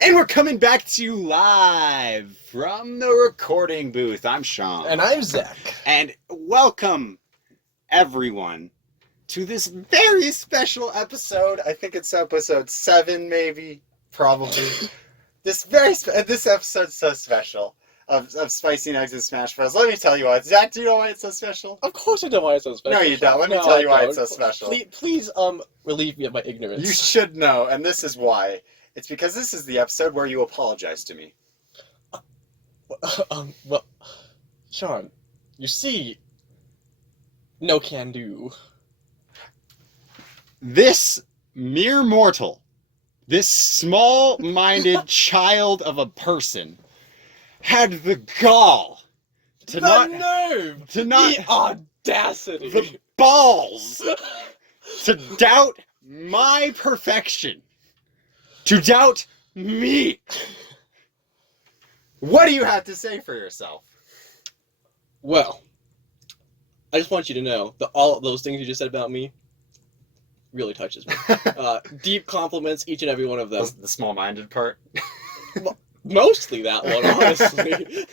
And we're coming back to you live from the recording booth. I'm Sean. And I'm Zach. And welcome, everyone, to this very special episode. I think it's episode 7, maybe, probably. This episode's so special of Spicy Nuggs Smash Bros. Let me tell you why. Zach, do you know why it's so special? Of course I know why it's so special. No, you don't. Let me tell you why it's so special. Please, relieve me of my ignorance. You should know, and this is why. It's because this is the episode where you apologize to me. Well, Sean, you see, no can do. This mere mortal, this small-minded child of a person, had the gall to the audacity, the balls to doubt my perfection, to doubt me. What do you have to say for yourself? Well, I just want you to know that all those things you just said about me really touches me. Deep compliments, each and every one of them. The small-minded part? Mostly that one, honestly.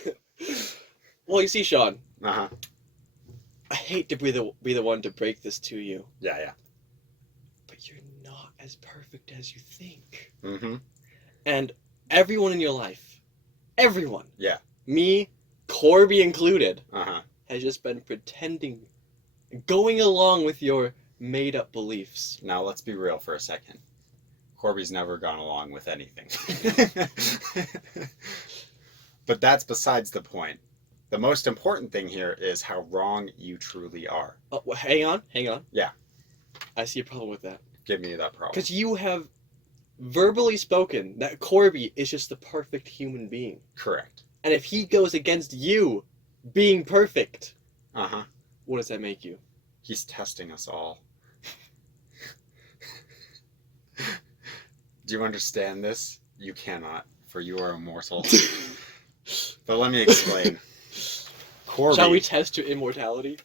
Well, you see, Sean. Uh-huh. I hate to be the one to break this to you. Yeah. But you're not as perfect as you think. Mm-hmm. And everyone in your life, everyone. Yeah. Me, Corby included, Uh-huh. has just been pretending, going along with your made-up beliefs. Now, let's be real for a second. Corby's never gone along with anything. But that's besides the point. The most important thing here is how wrong you truly are. Oh, well, hang on. Yeah. I see a problem with that. Give me that problem. Because you have verbally spoken that Corby is just the perfect human being. Correct. And if he goes against you being perfect, Uh-huh. what does that make you? He's testing us all. Do you understand this? You cannot, for you are immortal. But let me explain. Corby. Shall we test your immortality?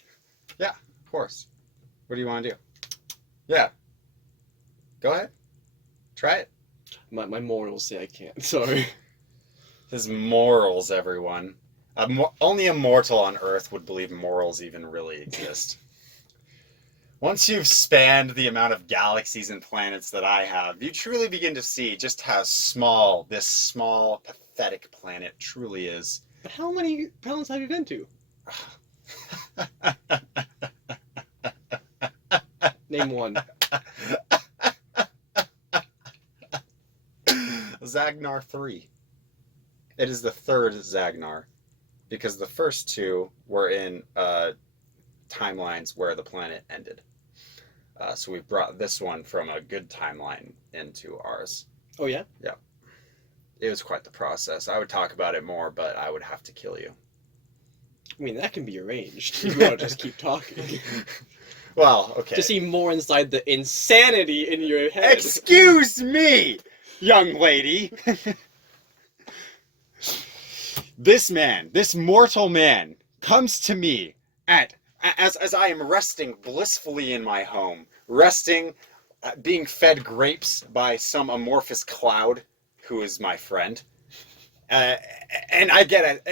Yeah, of course. What do you want to do? Yeah. Go ahead. Try it. My morals say I can't. Sorry. His morals, everyone. Only a mortal on Earth would believe morals even really exist. Once you've spanned the amount of galaxies and planets that I have, you truly begin to see just how small this small, pathetic planet truly is. But how many planets have you been to? Name one. Zagnar 3. It is the third Zagnar, because the first two were in timelines where the planet ended. So we've brought this one from a good timeline into ours. Oh, yeah? Yeah. It was quite the process. I would talk about it more, but I would have to kill you. I mean, that can be arranged if you want to just keep talking. Well, okay. To see more inside the insanity in your head. Excuse me, young lady. This mortal man, comes to me as I am resting blissfully in my home, being fed grapes by some amorphous cloud who is my friend, and I get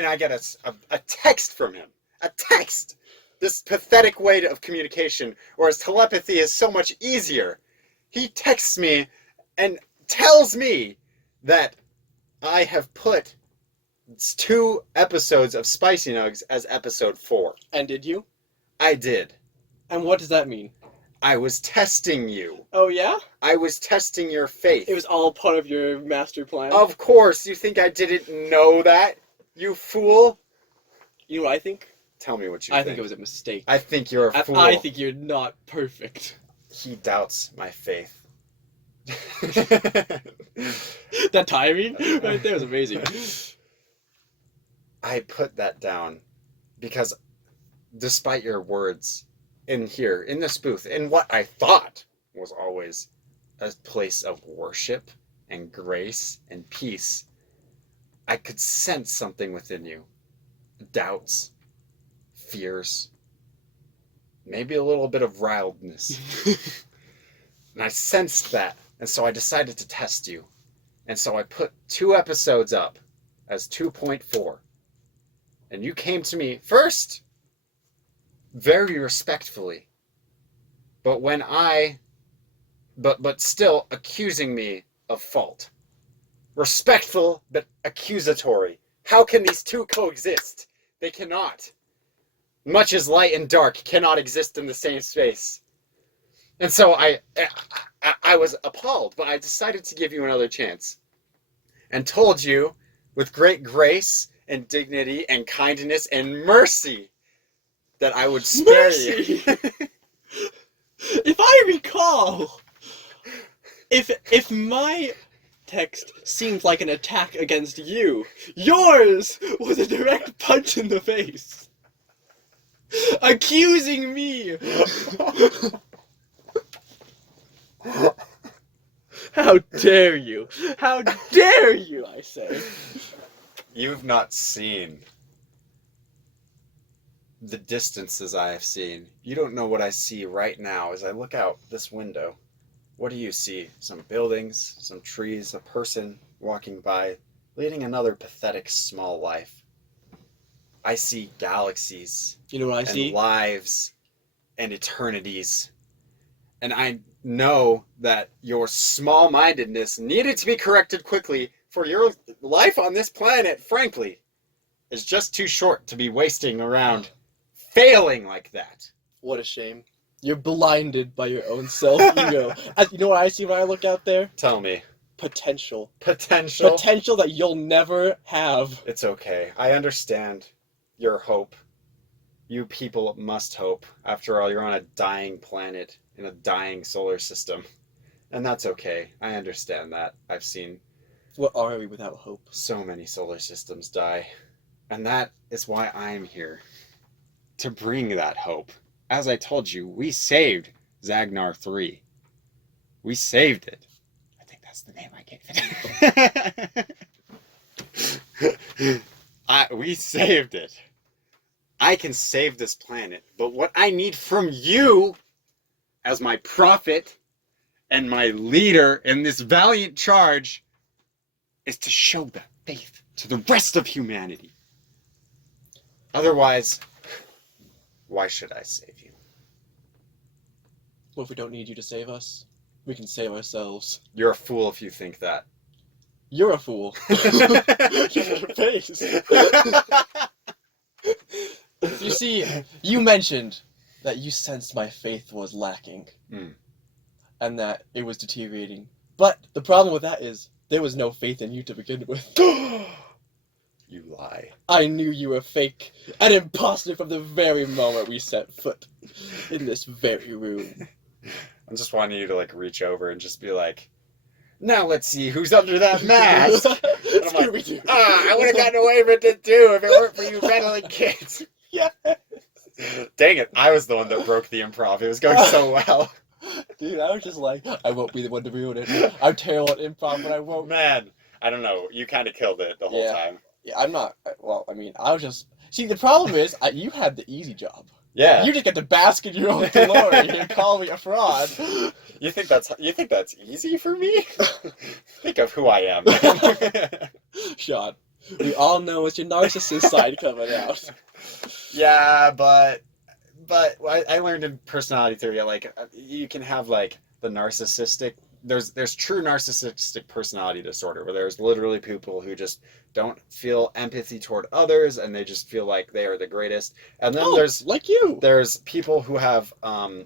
a text from him, a text. This pathetic way of communication, whereas telepathy is so much easier. He texts me and tells me that I have put 2 episodes of Spicy Nuggs as episode 4. And did you? I did. And what does that mean? I was testing you. Oh, yeah? I was testing your faith. It was all part of your master plan? Of course. You think I didn't know that? You fool? You know what I think? Tell me what you think. I think it was a mistake. I think you're a fool. I think you're not perfect. He doubts my faith. That timing right there was amazing. I put that down because despite your words in here, in this booth, in what I thought was always a place of worship and grace and peace, I could sense something within you. Doubts, fears, maybe a little bit of riledness. And I sensed that, and so I decided to test you And so I put 2 episodes up as 2.4. And you came to me first, very respectfully. But when but still accusing me of fault. Respectful, but accusatory. How can these two coexist? They cannot. Much as light and dark cannot exist in the same space. And so I was appalled, but I decided to give you another chance. And told you, with great grace and dignity and kindness and mercy, that I would spare you. If I recall, if my text seemed like an attack against you, yours was a direct punch in the face. Accusing me. How dare you? How dare you, I say. You've not seen the distances I have seen. You don't know what I see right now as I look out this window. What do you see? Some buildings, some trees, a person walking by, leading another pathetic small life. I see galaxies. You know what I and see? Lives and eternities. And I know that your small-mindedness needed to be corrected quickly, for your life on this planet, frankly, is just too short to be wasting around failing like that. What a shame. You're blinded by your own self-ego. You know what I see when I look out there? Tell me. Potential. Potential? Potential that you'll never have. It's okay. I understand your hope. You people must hope. After all, you're on a dying planet in a dying solar system. And that's okay. I understand that. I've seen What are we without hope? so many solar systems die. And that is why I'm here. To bring that hope. As I told you, we saved Zagnar 3. We saved it. I think that's the name I gave it. We saved it. I can save this planet, but what I need from you, as my prophet and my leader in this valiant charge, is to show that faith to the rest of humanity. Otherwise, why should I save you? What if we don't need you to save us? We can save ourselves. You're a fool if you think that. You're a fool. Your face. You see, you mentioned that you sensed my faith was lacking. And that it was deteriorating. But the problem with that is, there was no faith in you to begin with. You lie. I knew you were fake, an imposter from the very moment we set foot in this very room. I'm just wanting you to reach over and just be like, now let's see who's under that mask. And I'm like, I would have gotten away with it too if it weren't for you meddling kids. Yeah. Dang it, I was the one that broke the improv. It was going so well. Dude, I was just like, I won't be the one to ruin it. I'm terrible at improv, but I won't. Man, I don't know. You kind of killed it the whole time. Yeah, I'm not. Well, I mean, I was just. See, the problem is, you had the easy job. Yeah. You just get to bask in your own glory and call me a fraud. You think that's easy for me? Think of who I am. Sean, we all know it's your narcissist side coming out. Yeah, but I learned in personality theory, you can have the narcissistic. There's true narcissistic personality disorder, where there's literally people who just don't feel empathy toward others, and they just feel like they are the greatest. And then there's like you. There's people who have I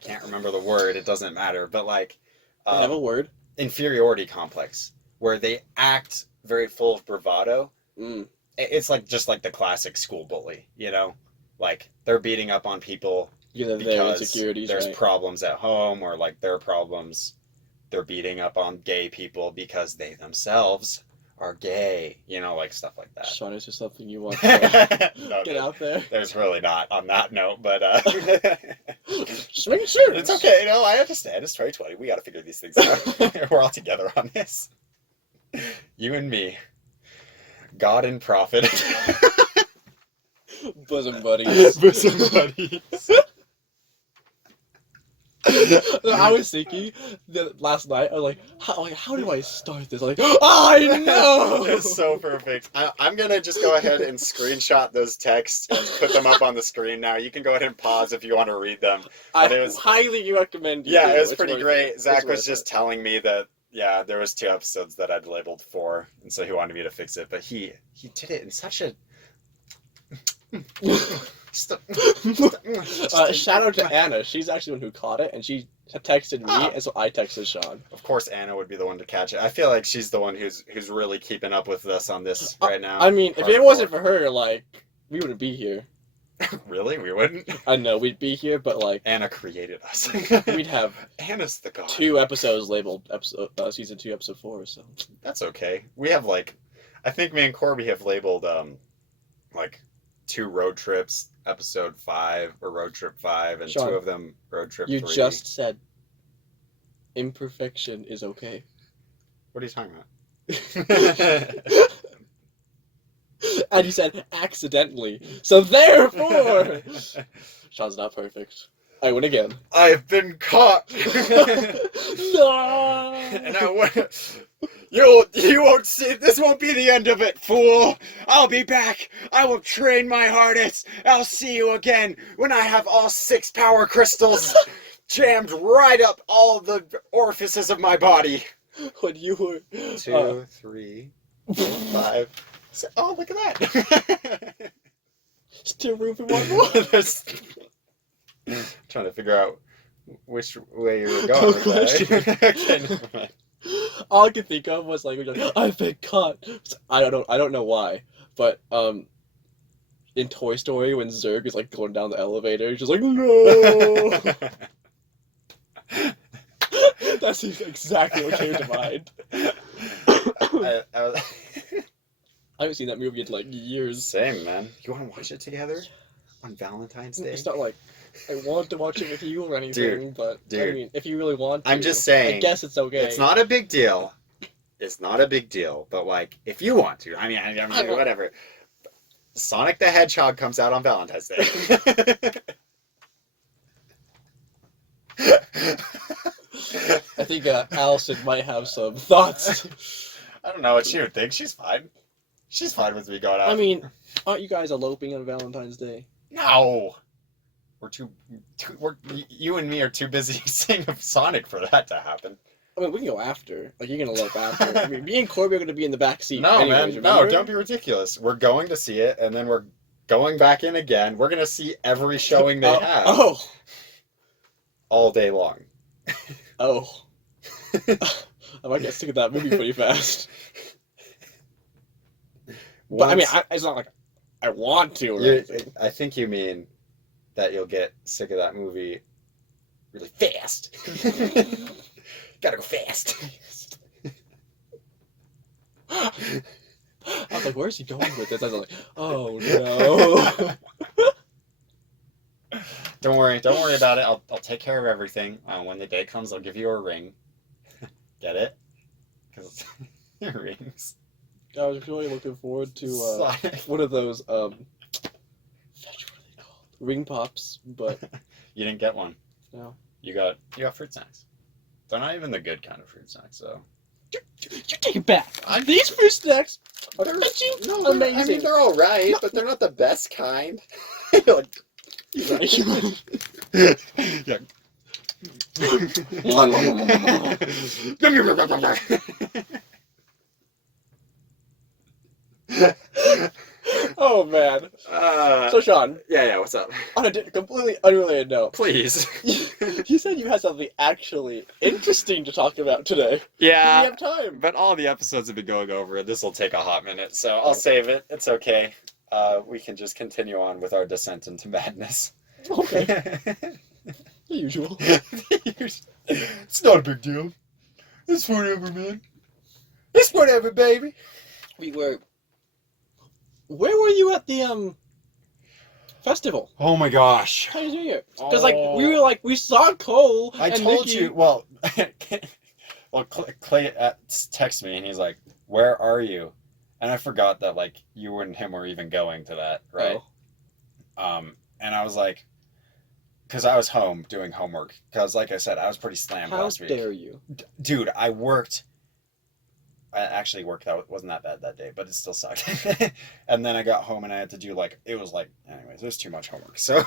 can't remember the word. It doesn't matter, but I have a word. Inferiority complex, where they act very full of bravado. It's just like the classic school bully, they're beating up on people. Because there's problems at home, or there are problems, they're beating up on gay people because they themselves are gay, stuff like that. Sean, is there something you want to get out there? There's really not on that note, but just making sure. It's okay. No, I understand. It's 2020. We got to figure these things out. We're all together on this. You and me, God and prophet, bosom buddies. Bosom buddies. I was thinking that last night. I was like, how do I start this? Like, I know. It's so perfect. I'm gonna just go ahead and screenshot those texts and put them up on the screen now. You can go ahead and pause if you want to read them. But I highly recommend you yeah, do. it was It's pretty worth great. it. Zach It's was worth just it. telling me that yeah, there was 2 episodes that I'd labeled 4, and so he wanted me to fix it. But he did it in such a Shout out to Anna. She's actually the one who caught it, and she texted me, Ah. and so I texted Sean. Of course, Anna would be the one to catch it. I feel like she's the one who's really keeping up with us on this right now. I mean, if it wasn't for her, like, we wouldn't be here. Really, we wouldn't. I know we'd be here, but like, Anna created us. we'd have Anna's the god. 2 episodes labeled season 2, episode 4. So That's okay. We have like, I think me and Corby have labeled like 2 road trips, episode 5 or road trip 5, and Sean, 2 of them road trip you 3. just said imperfection is okay. What are you talking about? And you said accidentally. So therefore, Sean's not perfect. I win again. I've been caught. No. And I went. You won't see. This won't be the end of it, fool. I'll be back. I will train my hardest. I'll see you again when I have all 6 power crystals jammed right up all the orifices of my body. When you were 2, 3, 5. Oh, look at that. still room for one more. Trying to figure out which way you were No going with question. that. Okay, never mind. All I could think of was like, I've been caught. I don't know why, but in Toy Story when Zurg is like going down the elevator, he's just like no. That's exactly what came to mind. I haven't seen that movie in like years. Same, man. You want to watch it together on Valentine's Day? It's not like I want to watch it with you or anything, but I mean, if you really want to, I'm just saying. I guess it's okay. It's not a big deal. It's not a big deal, but like, if you want to, I mean, whatever. Sonic the Hedgehog comes out on Valentine's Day. I think Allison might have some thoughts. I don't know what she would think. She's fine. She's fine with me going out. I mean, aren't you guys eloping on Valentine's Day? No. You and me are too busy seeing Sonic for that to happen. I mean, we can go after. Like, you're gonna elope after. I mean, me and Corby are gonna be in the back seat. No, anyways, man. No, remember? don't be ridiculous. We're going to see it, and then we're going back in again. We're gonna see every showing they have. Oh. All day long. Oh. I might get sick of that movie pretty fast. But I mean, it's not like I want to or anything. I think you mean that you'll get sick of that movie really fast. Gotta go fast. I was like, where's he going with this? I was like, oh no. Don't worry about it. I'll take care of everything. When the day comes, I'll give you a ring. Get it? Because rings. I was really looking forward to one of those what are they called? Ring pops, but You didn't get one. no. You got fruit snacks. They're not even the good kind of fruit snacks, so. You take it back. These fruit snacks are amazing. I mean, they're all right, but they're not the best kind. Like, yeah. Oh man. So Sean, yeah, what's up? on a completely unrelated note, Please. you said you had something actually interesting to talk about today. Yeah. We have time. But all the episodes have been going over. This will take a hot minute, so I'll save it. It's okay. We can just continue on with our descent into madness. Okay. The usual. It's not a big deal. It's whatever, man. It's whatever, baby. Where were you at the festival? Oh my gosh. Chinese New Year. Because we saw Cole. I and told Nikki. you. Well, Clay texted me and he's like, "Where are you?" And I forgot that like you and him were even going to that, right? Oh. And I was like, because I was home doing homework. Because, like I said, I was pretty slammed How last week. dare you? Dude, I worked. I actually worked. That wasn't that bad that day, but it still sucked. And then I got home and I had to do like it was like anyways. It was too much homework. So,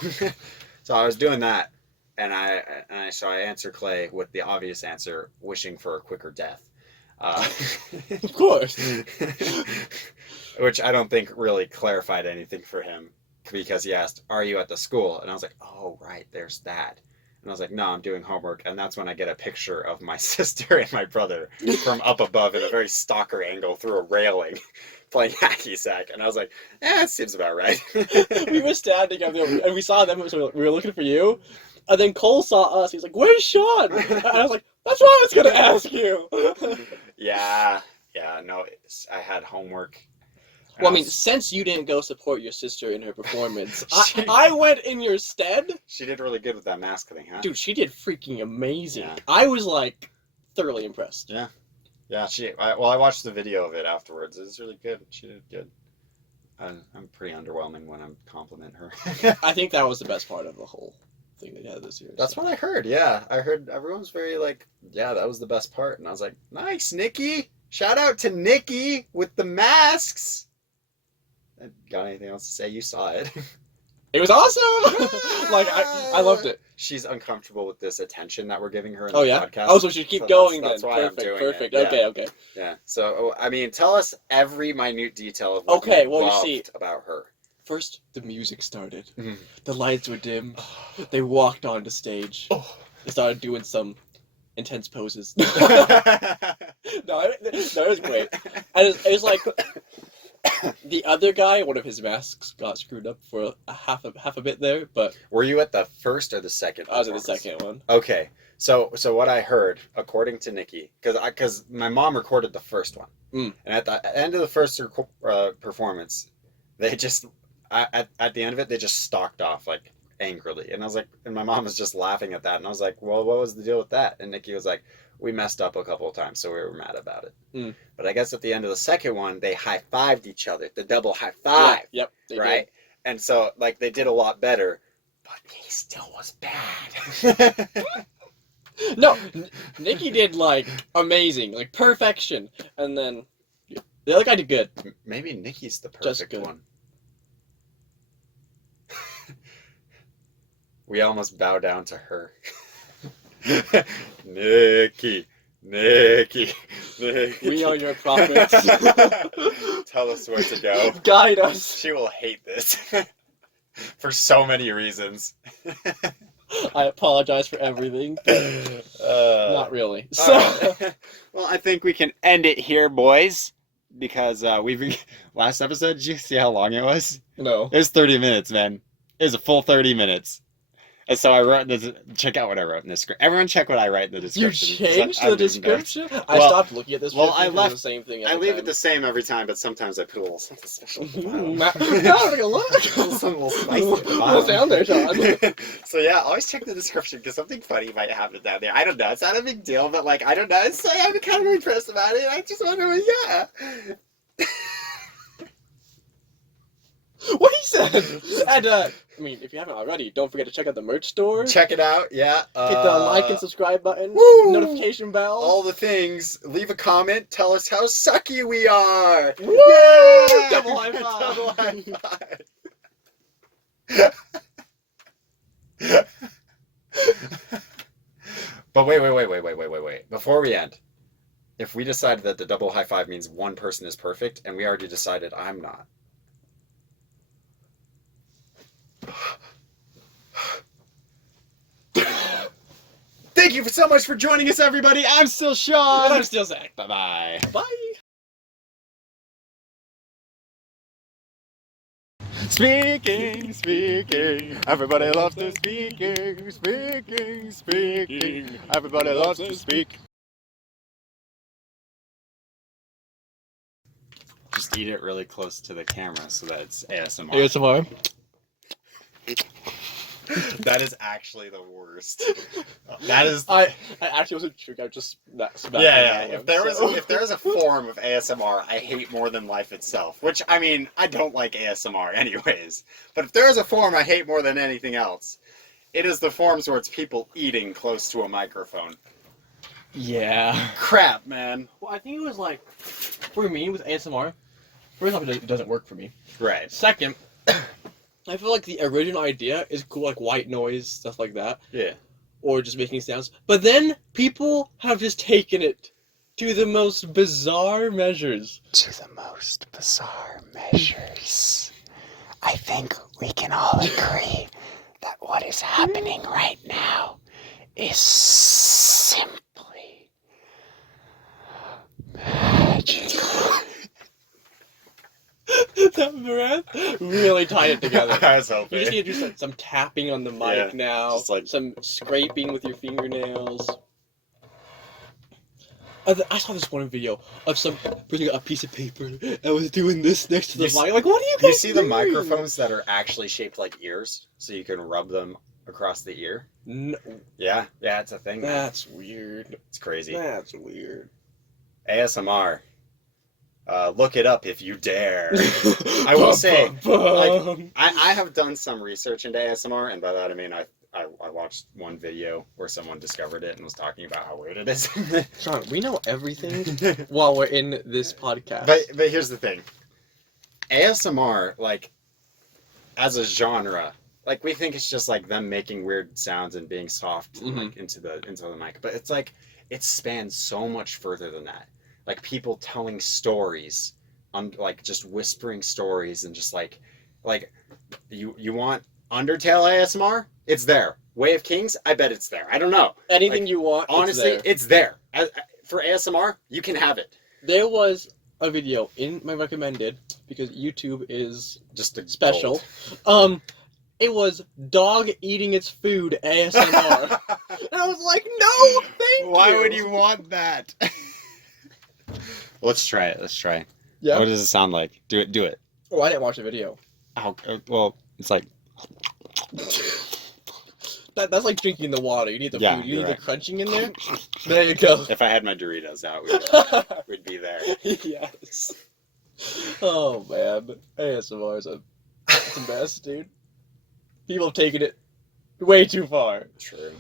so I was doing that, and I answered Clay with the obvious answer, wishing for a quicker death. Uh, Of course. which I don't think really clarified anything for him because he asked, "Are you at the school?" And I was like, "Oh, right, there's that." And I was like, "No, I'm doing homework." And that's when I get a picture of my sister and my brother from up above in a very stalker angle through a railing playing hacky sack. And I was like, that seems about right. We were standing up there and we saw them, so we were looking for you. And then Cole saw us. He's like, "Where's Sean?" And I was like, "That's what I was gonna ask you." Yeah, no, I had homework. Well, I mean, since you didn't go support your sister in her performance, She- I went in your stead. She did really good with that mask thing, huh? Dude, she did freaking amazing. Yeah. I was like thoroughly impressed. Yeah, I watched the video of it afterwards. It was really good. She did good. I'm pretty underwhelming when I'm compliment her. I think that was the best part of the whole thing they had this year. That's what I heard. Yeah, I heard everyone's very like, yeah, that was the best part, and I was like, nice, Nikki. Shout out to Nikki with the masks. Got anything else to say? You saw it. It was awesome. Like I loved it. She's uncomfortable with this attention that we're giving her in Oh the yeah. podcast. Oh, so she keep So going that's then. why Perfect. I'm doing Perfect. it. Okay. Okay. Yeah. So I mean, tell us every minute detail of what Okay, you well, you loved see- about her. First, the music started. Mhm. The lights were dim. They walked onto stage. Oh. They started doing some intense poses. No, it was great. And it was like the other guy, one of his masks got screwed up for half a bit there, but Were you at the first or the second? I was at the performance? second one. Okay, so what I heard, according to Nikki, because my mom recorded the first one, Mm. and at the end of the first performance, they just at the end of it they just stalked off like angrily, and I was like, and my mom was just laughing at that, and I was like, well, what was the deal with that? And Nikki was like, we messed up a couple of times, so we were mad about it. Mm. But I guess at the end of the second one, they high-fived each other, the double high five, Yeah, yep. They right? did. And so like they did a lot better, but he still was bad. No, Nikki did like amazing, like perfection, and then the other guy did good. Maybe Nikki's the Just perfect good. one. We almost bow down to her. Nikki. We are your prophets. Tell us where to go. Guide us. She will hate this. For so many reasons. I apologize for everything, but not really. So, Alright. Well, I think we can end it here, boys. Because last episode, did you see how long it was? no. It was 30 minutes, man. It was a full 30 minutes. And so I wrote this. Check out what I wrote in the script. Everyone, check what I write in the You description. changed the description? I Well- stopped looking at this. well, description I 'cause left- it's the same thing. I every leave time. it the same every time, but sometimes I put a little something special. at the bottom. Now take a look. Something a little spicy. at the What's down there, Sean? bottom. So yeah, always check the description because something funny might happen down there. I don't know. It's not a big deal, but like I don't know. It's like, I'm kind of impressed about it. I just wonder, yeah. What he said. And I mean, if you haven't already, don't forget to check out the merch store. Check it out. Yeah. Hit the like and subscribe button. Woo! Notification bell. All the things. Leave a comment. Tell us how sucky we are. Woo! Yeah! Double high five. Double high five. But wait. Before we end, if we decide that the double high five means one person is perfect, and we already decided I'm not. Thank you so much for joining us, everybody. I'm still Sean. And I'm still Zach. Bye-bye. Bye. Speaking. Everybody loves to speaking. Everybody loves to speak. Just eat it really close to the camera so that it's ASMR. ASMR. That is actually the worst. That is. I actually wasn't sure. I just smacked Yeah. that If one, there was so. if there is a form of ASMR I hate more than life itself, which I mean I don't like ASMR anyways, but if there is a form I hate more than anything else, It is the forms where it's people eating close to a microphone. Yeah. Crap, man. Well, I think it was like, for me with ASMR, first off, it doesn't work for me. Right. Second, I feel like the original idea is cool, like white noise, stuff like that. Yeah. Or just making sounds. But then people have just taken it to the most bizarre measures. To the most bizarre measures. I think we can all agree that what is happening right now is simply magical. That breath really tied it together. I was hoping. You just need to do some tapping on the mic Yeah, now, just like- some scraping with your fingernails. I saw this one video of some bringing a piece of paper and was doing this next to the mic. Like, what are you guys Do you see the doing? microphones that are actually shaped like ears, so you can rub them across the ear? No, Yeah, it's a thing. Man. that's weird. It's crazy. That's weird. ASMR. Look it up if you dare. I will say, like, I have done some research into ASMR, and by that I mean I watched one video where someone discovered it and was talking about how weird it is. Sean, we know everything while we're in this podcast. But here's the thing. ASMR, like, as a genre, like, we think it's just like them making weird sounds and being soft like, into the mic. But it's like it spans so much further than that. Like people telling stories, like just whispering stories and just like you want Undertale ASMR? It's there. Way of Kings? I bet it's there. I don't know. Anything like, you want, honestly, it's there. For ASMR, you can have it. There was a video in my recommended because YouTube is Just a special. It was dog eating its food ASMR. And I was like, no, thank you. Why would you want that? Let's try it. Yeah. What does it sound like? Do it. Oh, I didn't watch the video. Oh, well, it's like That's like drinking the water. You need the food. You need right. the crunching in there. There you go. If I had my Doritos out, we'd be there. Yes. Oh man, ASMR is it's the best, dude. People have taken it way too far. True.